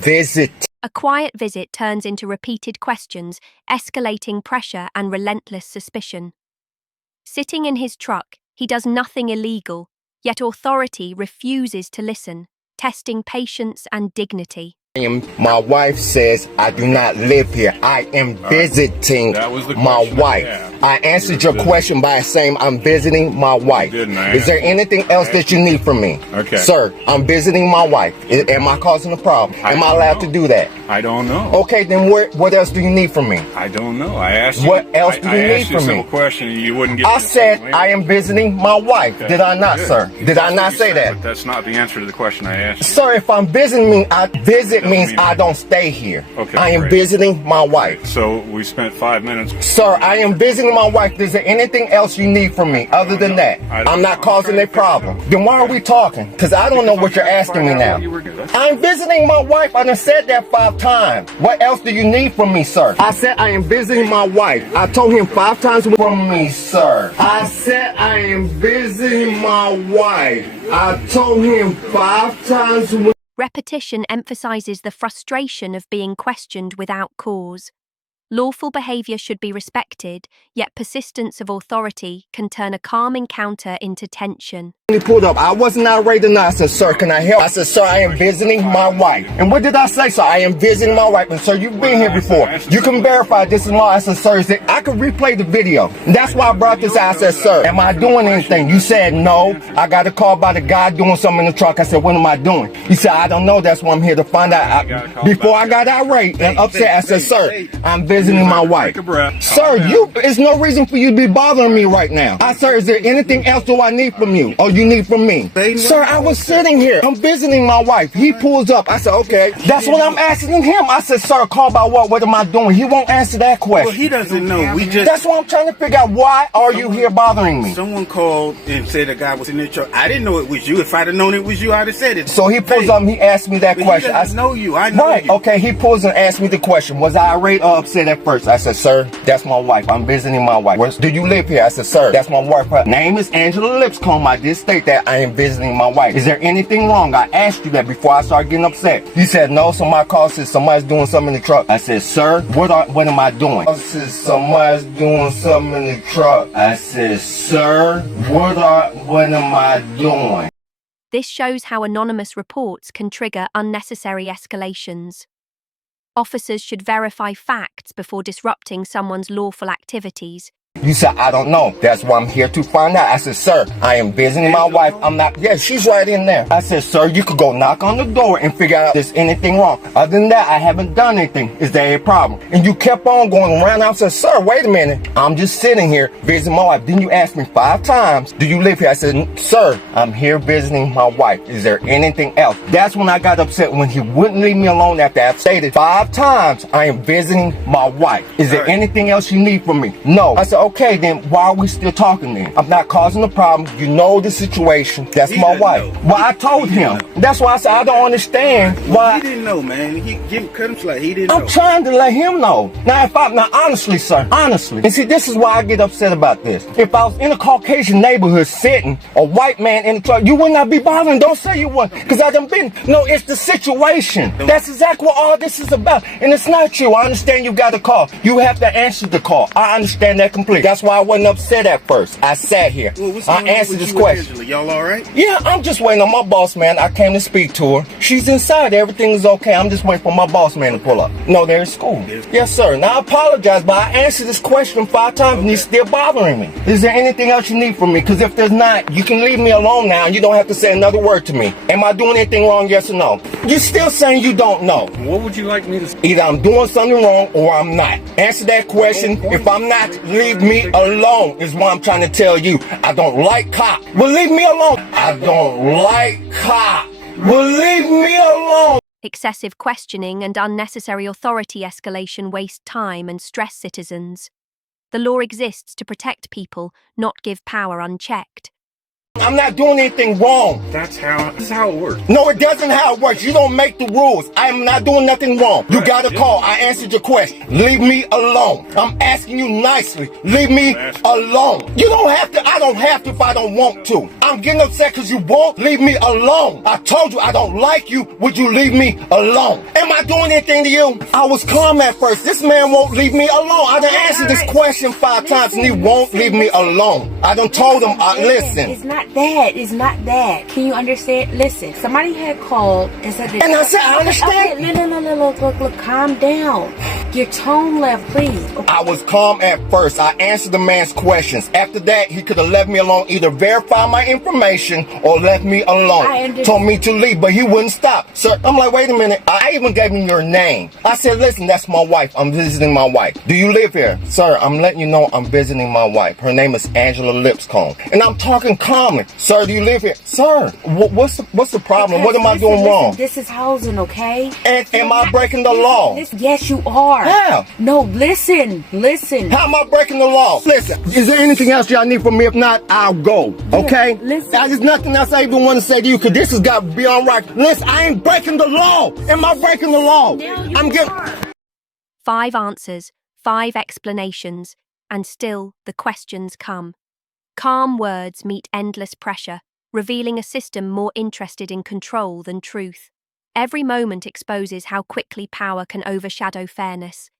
visit. A quiet visit turns into repeated questions, escalating pressure and relentless suspicion. Sitting in his truck, he does nothing illegal, yet authority refuses to listen, testing patience and dignity. My wife says I do not live here. I am visiting my wife. I answered your question by saying I'm visiting my wife. Is there anything else that you need from me? Okay. Sir, I'm visiting my wife. Am I causing a problem? Am I allowed to do that? I don't know. Okay, then what else do you need from me? I don't know. I asked you. What else do you need I asked you a from me? simple question and you wouldn't give me I a said simple I am visiting my wife. answer. Did I not, Good. sir? Did I not say that? But that's not the answer to the question I asked you. Sir, if I'm visiting, visit means I don't stay here. Okay, I am great. visiting my wife. So we spent 5 minutes. Sir, I am visiting my wife. Is there anything else you need from me other than that? I'm not causing a problem. Then why are we talking? Because I don't know what you're asking me now. I'm visiting my wife. I done said that 5 times. What else do you need from me, sir? I said I am visiting my wife. I told him 5 times from me, sir. I said I am visiting my wife. I told him 5 times. Repetition emphasizes the frustration of being questioned without cause. Lawful behavior should be respected, yet persistence of authority can turn a calm encounter into tension. He pulled up. I wasn't outraged enough. I said, sir, can I help? I said, sir, I am visiting my wife. And what did I say, sir? I am visiting my wife. And sir, you've been here before. You can verify this is my. I said, sir, I could replay the video. That's why I brought this out. I said, sir, am I doing anything? You said no. I got a call by the guy doing something in the truck. I said, what am I doing? He said, I don't know. That's why I'm here to find out. Before I got outraged and upset, I said, sir, I'm visiting my wife. Sir, there's no reason for you to be bothering me right now. I said, is there anything else do I need from you? Or you need from me? Sir, I was sitting here. I'm visiting my wife. He pulls up. I said, okay. That's what I'm asking him. I said, sir, call by what? What am I doing? He won't answer that question. Well, he doesn't know. That's why I'm trying to figure out why are you here bothering me? Someone called and said the guy was in the truck. I didn't know it was you. If I'd have known it was you, I'd have said it. So he pulls up and he asked me that But question. He doesn't know you. I know right. you. Okay, he pulls and asks me the question. Was I irate or upset at first? I said, sir, that's my wife. I'm visiting my wife. Do you live here? I said, sir, that's my wife. Her name is Angela Lipscomb. I did state that I am visiting my wife. Is there anything wrong? I asked you that before I started getting upset. You said, no, somebody called, said somebody's doing something in the truck. I said, sir, what am I doing? I said, somebody's doing something in the truck. I said, sir, what am I doing? This shows how anonymous reports can trigger unnecessary escalations. Officers should verify facts before disrupting someone's lawful activities. You said, I don't know. That's why I'm here to find out. I said, sir, I am visiting my wife. I'm not. Yeah, she's right in there. I said, sir, you could go knock on the door and figure out if there's anything wrong. Other than that, I haven't done anything. Is there a problem? And you kept on going around. I said, sir, wait a minute. I'm just sitting here visiting my wife. Then you asked me 5 times, do you live here? I said, sir, I'm here visiting my wife. Is there anything else? That's when I got upset when he wouldn't leave me alone after I've stated 5 times, I am visiting my wife. Is there anything else you need from me? No. I said, okay, then why are we still talking then? I'm not causing a problem. You know the situation. That's my wife. Well, I told him. That's why I said I don't understand why. He didn't know, man. Cut him slack. He didn't know. I'm trying to let him know. Now, honestly, sir, honestly. And see, this is why I get upset about this. If I was in a Caucasian neighborhood sitting, a white man in the truck, you would not be bothering. Don't say you wouldn't, because I done been. No, it's the situation. That's exactly what all this is about. And it's not you. I understand you got a call. You have to answer the call. I understand that completely. That's why I wasn't upset at first. I sat here. Well, I answered this question. Y'all all right? Yeah, I'm just waiting on my boss man. I came to speak to her. She's inside. Everything is okay. I'm just waiting for my boss man to pull up. No, they're in school. Yes, sir. Now, I apologize, but I answered this question 5 times and he's still bothering me. Is there anything else you need from me? Because if there's not, you can leave me alone now and you don't have to say another word to me. Am I doing anything wrong, yes or no? You're still saying you don't know. What would you like me to say? Either I'm doing something wrong or I'm not. Answer that question. If I'm not, leave me alone is what I'm trying to tell you. I don't like cops. Well, leave me alone. I don't like cops. Well, leave me alone. Excessive questioning and unnecessary authority escalation waste time and stress citizens. The law exists to protect people, not give power unchecked. I'm not doing anything wrong. This is how it works. No, it doesn't how it works. You don't make the rules. I am not doing nothing wrong. You got a call. I answered your question. Leave me alone. I'm asking you nicely. Leave me alone. You don't have to. I don't have to if I don't want to. I'm getting upset because you won't leave me alone. I told you I don't like you. Would you leave me alone? Am I doing anything to you? I was calm at first. This man won't leave me alone. I done answered this question 5 times and he won't leave me alone. I done told him, listen. It's not that. It's not that. Can you understand? Listen, somebody had called and said that. And I said, I understand. Okay, no, look, calm down. Your tone left, please. Okay. I was calm at first. I answered the man's questions. After that, he could have left me alone, either verify my information or left me alone. Told me to leave, but he wouldn't stop. Sir, I'm like, wait a minute. I even gave him your name. I said, listen, that's my wife. I'm visiting my wife. Do you live here? Sir, I'm letting you know I'm visiting my wife. Her name is Angela Lipscomb. And I'm talking calmly. Sir, do you live here? Sir, what's the problem? What am I doing wrong? This is housing, okay? And am I breaking the law? Yes, you are. How? No, listen. How am I breaking the law? Listen, is there anything else y'all need from me? If not, I'll go, okay? Listen. There's nothing else I even want to say to you, because this has got beyond right. Listen, I ain't breaking the law. Am I breaking the law? I'm getting... 5 answers, 5 explanations, and still the questions come. Calm words meet endless pressure, revealing a system more interested in control than truth. Every moment exposes how quickly power can overshadow fairness.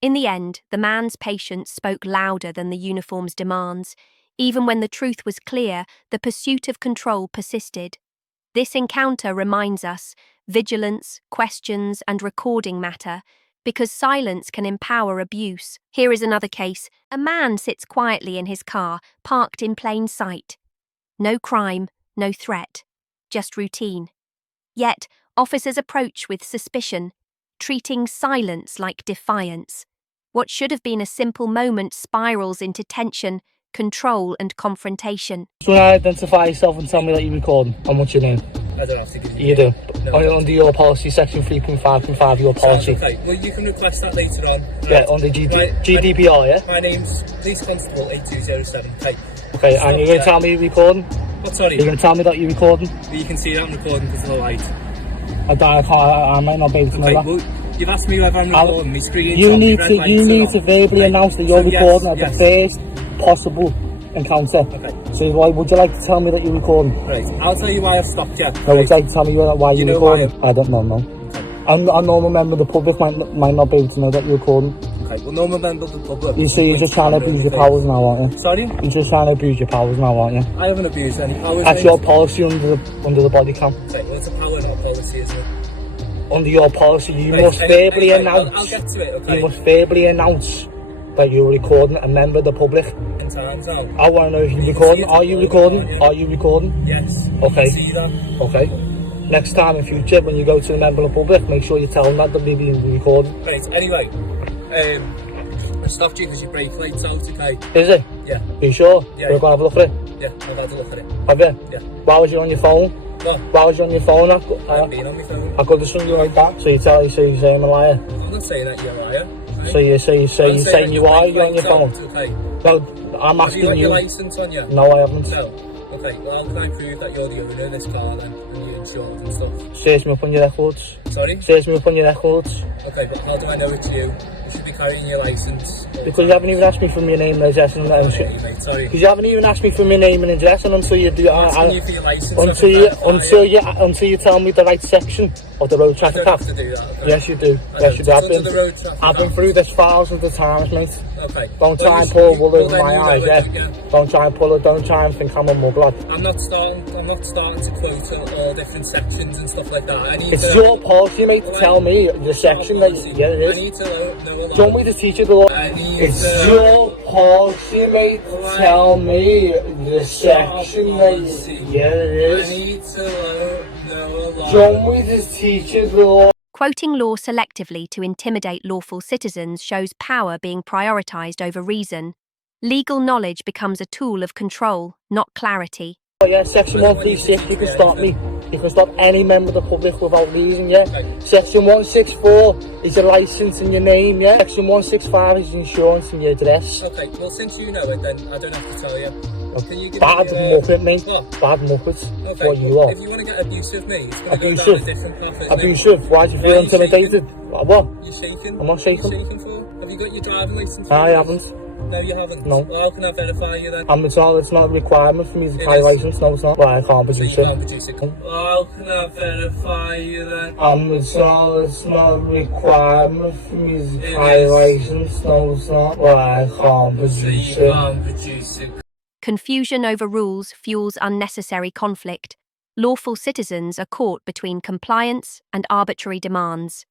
In the end, the man's patience spoke louder than the uniform's demands. Even when the truth was clear, the pursuit of control persisted. This encounter reminds us, vigilance, questions, and recording matter, because silence can empower abuse. Here is another case. A man sits quietly in his car, parked in plain sight. No crime, no threat, just routine. Yet, officers approach with suspicion, treating silence like defiance. What should have been a simple moment spirals into tension, control, and confrontation. Just want to identify yourself and tell me that you're recording. And what's your name? I don't have to give you. You do? No, Under your policy, section 3.5.5 your policy. Okay, well you can request that later on. Right? Yeah, under GDPR, yeah? My name's Police Constable 8207. Okay, and you're going to tell me you're recording? What, sorry? You're going to tell me that you're recording? Well, you can see that I'm recording because of the light. I might not be able to know that. Well, you've asked me whether I'm recording. My screen's you on, need my to, red you lights need are to on. verbally announce that you're So recording at yes. the first possible encounter. Okay. So would you like to tell me that you're recording? Right, I'll tell you why I've stopped you. No, would you like to tell me why you're know recording? why I don't know, no. Okay. A normal member of the public might not be able to know that you're recording. Okay, well normal member of the public... You see, you're just trying to abuse your powers now, aren't you? Sorry? You're just trying to abuse your powers now, aren't you? I haven't abused any powers. That's your policy under the body cam. Okay, well it's a power, not a policy, isn't it? Under your policy, you Right, must verbally announce. I'll get to it, okay? You must verbally announce that you're recording a member of the public. In times out. I want to know if you're recording. Are you recording? Are you recording? Yes. Okay. You can see that. Okay. Next time in future, when you go to a member of the public, make sure you tell them that they're being recorded. Right, anyway, I stopped you because your brake light's out, okay? Is it? Yeah. Are you sure? Yeah. We're going to have a look at it? Yeah, I've had a look at it. Have you? Yeah. Why was you on your phone? What? Why was you on your phone? I've been on my phone. I could have seen you like that. So you're saying I'm a liar? I'm not saying that you're a liar. Right? So you're saying you are, you're on your phone? Okay. No, I'm Have you asking got you. your licence on you? No, I haven't. No. Okay, well how can I prove that you're the owner of this car then, and you're insured and stuff? Search me up on your records. Sorry? Search me up on your records. Okay, but how do I know it's you? You should be carrying your licence. Because you haven't even asked me for my name and address and Okay, mate, sorry. because you haven't even asked me for my name and address, and until you do, Asking you for your licence. until you tell me the right section of the road traffic I don't act. have to do that. Okay? Yes, you do. I Yes, you don't. do. It's under the road traffic I've been act. through this thousands of times, mate. Okay. Don't try and you pull should- wool well, over then my you know eyes, it, yeah. Don't try and pull it. Don't try and think I'm a muggler. I'm not starting to quote all different sections and stuff like that. I need It's to, your policy, mate, to tell me the section that. Yeah, it I is. need to know a lot. Do you want me to teach you the law? I need It's to your policy, mate, to tell me the section that. Yeah, it I is. need to know a lot. Do you want me to teach you the law? Quoting law selectively to intimidate lawful citizens shows power being prioritised over reason. Legal knowledge becomes a tool of control, not clarity. Oh yeah, section 136, you can stop me. You can stop any member of the public without reason, yeah? Section 164 is your licence and your name, yeah? Section 165 is your insurance and your address. Okay, well since you know it then, I don't have to tell you. Can you give Bad me muppet, mate. What? Bad muppet. Okay, What you well, are. if you want to get abusive, mate, it's going to go Abusive? down a different path, isn't it? Abusive? Why do you Why feel are you intimidated? What? You're shaking? I'm not shaking. What are you shaking for? Have you got your driving licence? I haven't. No, you haven't. No. Well, how can I verify you then? It's not a requirement for me to It carry is. license. No, it's not. Well, I can't So produce you it. can't produce it. Well, how can I verify you then? It's not a requirement for me to It carry is. license. No, it's not. Well, I can't So produce you it. can't produce it. Confusion over rules fuels unnecessary conflict. Lawful citizens are caught between compliance and arbitrary demands.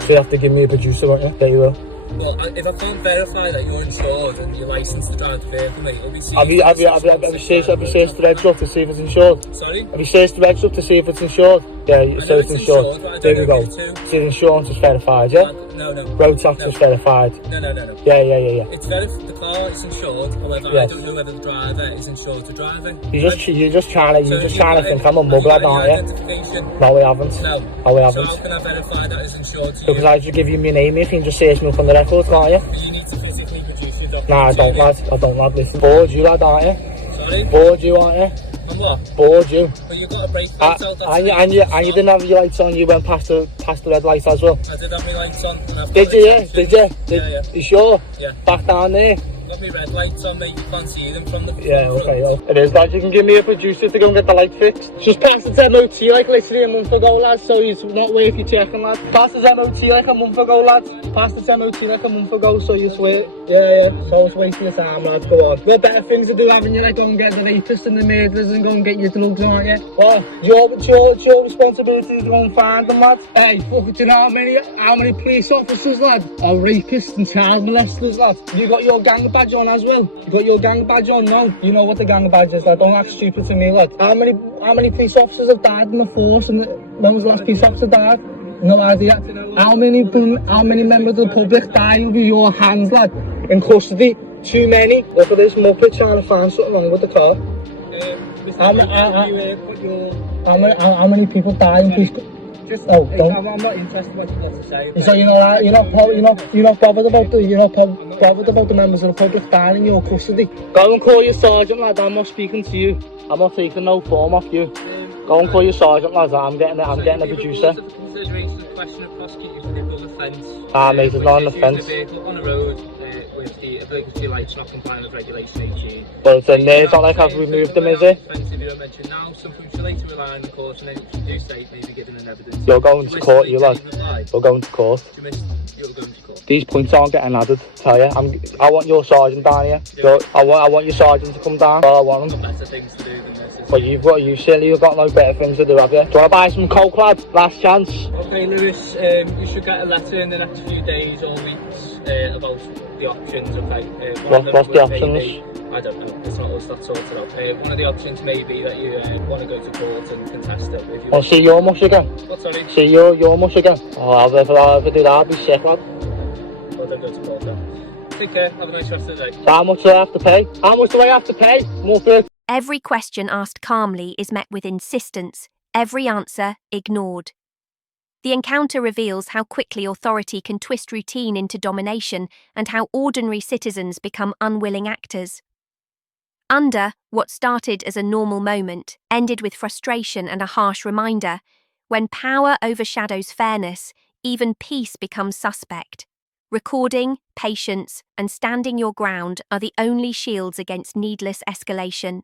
So you have to give me a producer, won't you? There you go. Well, if I can't verify that you're insured and you're licensed to drive the vehicle, mate, it'll be seen. Have you searched the regs up to see if it's insured? Sorry? Have you searched the regs up to see if it's insured? Yeah, I it know says it's it's insured. insured, but I don't There we know go. if it's too. So the insurance is verified, yeah? No. Road tax No. is verified. No. Yeah. It's verified. The car is insured. However, I Yes. don't know whether the driver is insured to driving. You're just trying to think I'm a mobile, muggler, aren't you? Identification? No, we haven't. No. No, we So haven't. how can I verify that it's insured to Because you? I just give you my name, you can just search me up on the record, can't you? You need to physically produce your document. Nah, I don't, lad. I don't, lad. Listen, bored you, lad, aren't you? Sorry? Bored you, aren't you? And what? Bored you. Well, you've got a brake light out. That's And you didn't have your lights on, you went past the red light as well. I did have my lights on. And I've Did got you, yeah? extensions. Did you? Yeah. You sure? Yeah. Back down there? Got my red lights on, mate. You can't see them from the Yeah, front. okay, well. It is, lad. You can give me a producer to go and get the light fixed. Just passed its MOT like literally a month ago, lad, so it's not worth you checking, lad. Passed its MOT like a month ago, lad. Passed its MOT like a month ago, so you swear. Yeah. So it's wasting your time, lad. Go on. Got better things to do, haven't you? Like go and get the rapists and the murderers and go and get your drugs, aren't you? Well, it's your responsibility to go and find them, lad. Hey, fuck it, do you know how many police officers, lad, are rapists and child molesters, lad? You got your gang badge on as well? You got your gang badge on? No. You know what the gang badge is, lad. Don't act stupid to me, lad. How many police officers have died in the force? And when was the last police officer died? No idea. How many members of the public die over your hands, lad? In custody? Too many. Look at this muppet trying to find something wrong with the car. How many people die in police? I'm not interested in what you've got to say. So you're not bothered about the members of the public dying in your custody. Go and call your sergeant, lad. I'm not speaking to you. I'm not taking no form off you. Go and call your sergeant, lad. I'm getting a producer. Consideration of question of prosecuting for vehicle offence. Mate, it's not an offence. On a road with the obligatory lights not complying with regulation 18. But it's in there. It's not like I've removed them, is it? Offensive you don't mention now. Some proofs relate to rely on the court and then you say it may be given in evidence. You're going to court, you lad. You're going to court. You're going to court. These points aren't getting added. Tell you, I want your sergeant down here. I want your sergeant to come down. I want him. Better things to do than this. But you've got no better things to do, have you? Do you want to buy some coke, lad? Last chance. Okay, Lewis, you should get a letter in the next few days or weeks about the options, okay? What's the options? I don't know, it's not us that sorted out. One of the options may be that you want to go to court and contest it. If you Well, see your mush again. What, sorry? See your mush again. Oh, I'll ever do that, I'll be sick, lad. Well, don't go to court then. Take care, have a nice rest of the day. How much do I have to pay? How much do I have to pay? More for it. Every question asked calmly is met with insistence, every answer ignored. The encounter reveals how quickly authority can twist routine into domination and how ordinary citizens become unwilling actors. Under what started as a normal moment ended with frustration and a harsh reminder. When power overshadows fairness, even peace becomes suspect. Recording, patience, and standing your ground are the only shields against needless escalation.